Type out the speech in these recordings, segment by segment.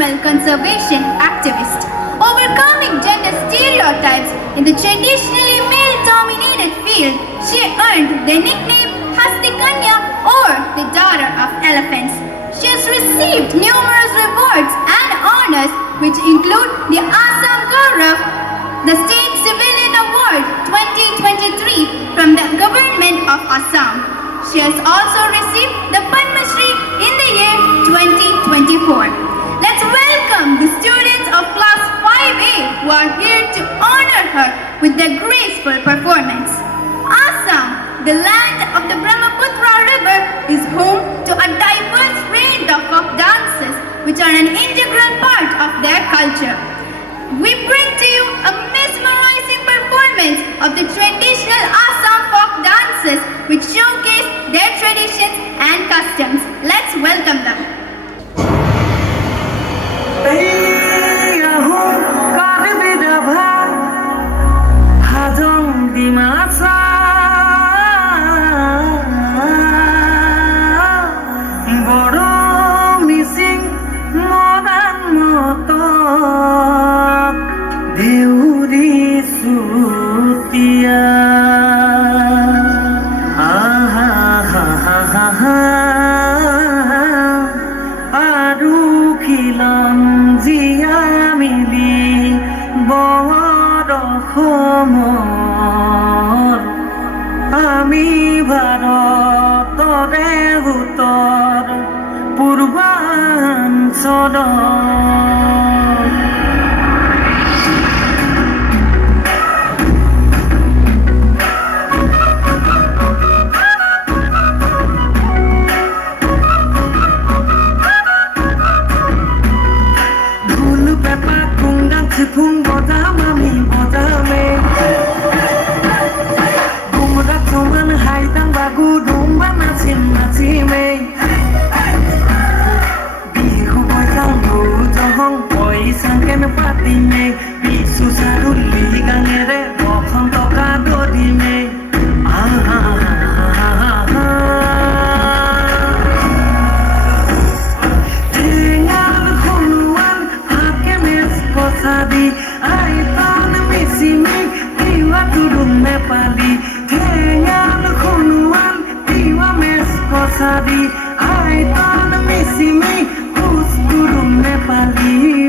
animal conservation activist. Overcoming gender stereotypes in the traditionally male-dominated field, she earned the nickname Hastikanya or the daughter of elephants. She has received numerous rewards and honors which include the Assam Gaurav, the State Civilian Award 2023 from the Government of Assam. She has also received the Padma Shri in the year 2024. Let's welcome the students of class 5A who are here to honor her with their graceful performance. Assam, the land of the Brahmaputra River, is home to a diverse range of folk dances which are an integral part of their culture. We bring to you a mesmerizing performance of the traditional Assam folk dances which showcase their traditions and customs. Let's welcome them. আমি ভাৰতৰে উত্তৰ পূৰ্বাঞ্চল ঢোল পেঁপা কুংগান চিফুং বজাম আমি বজামে Cuman hai tang bagu domba nasim nasime bihu boy sang du johong boy sang ken pati me bisu saruli gangere bokhon toka dodi me tengal khunwan hake mes kosadi ai tan misimi tiwa turun me pali tengal khunwan tiwa mes kosadi ai tan misimi us turun me pali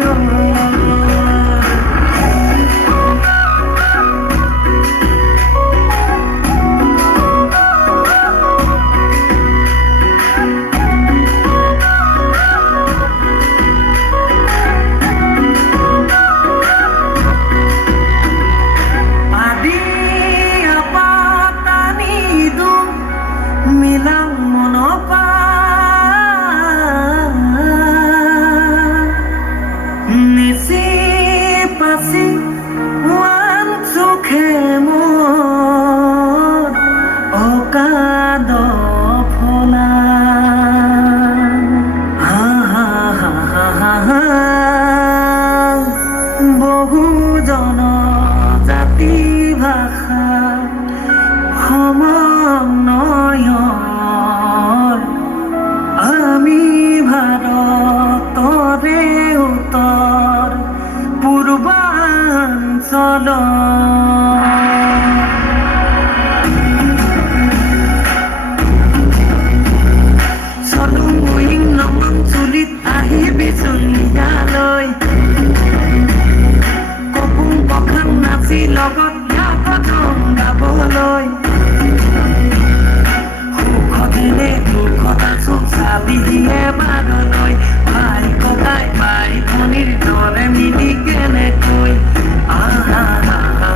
Ah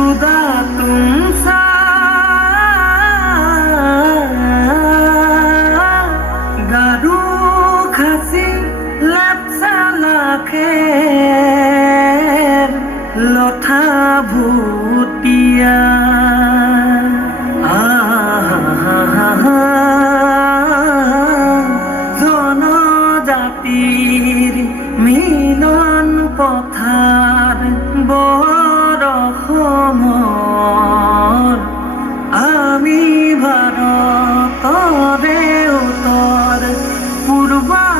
তুদা তুমসা গারু খাসি লেপসা লাখের লঠা ভুটিয়া জনজাতির মিলন পথার বৰষমৰ আমি ভাৰতৰে উত্তৰ পূৰ্বাঞ্চলৰ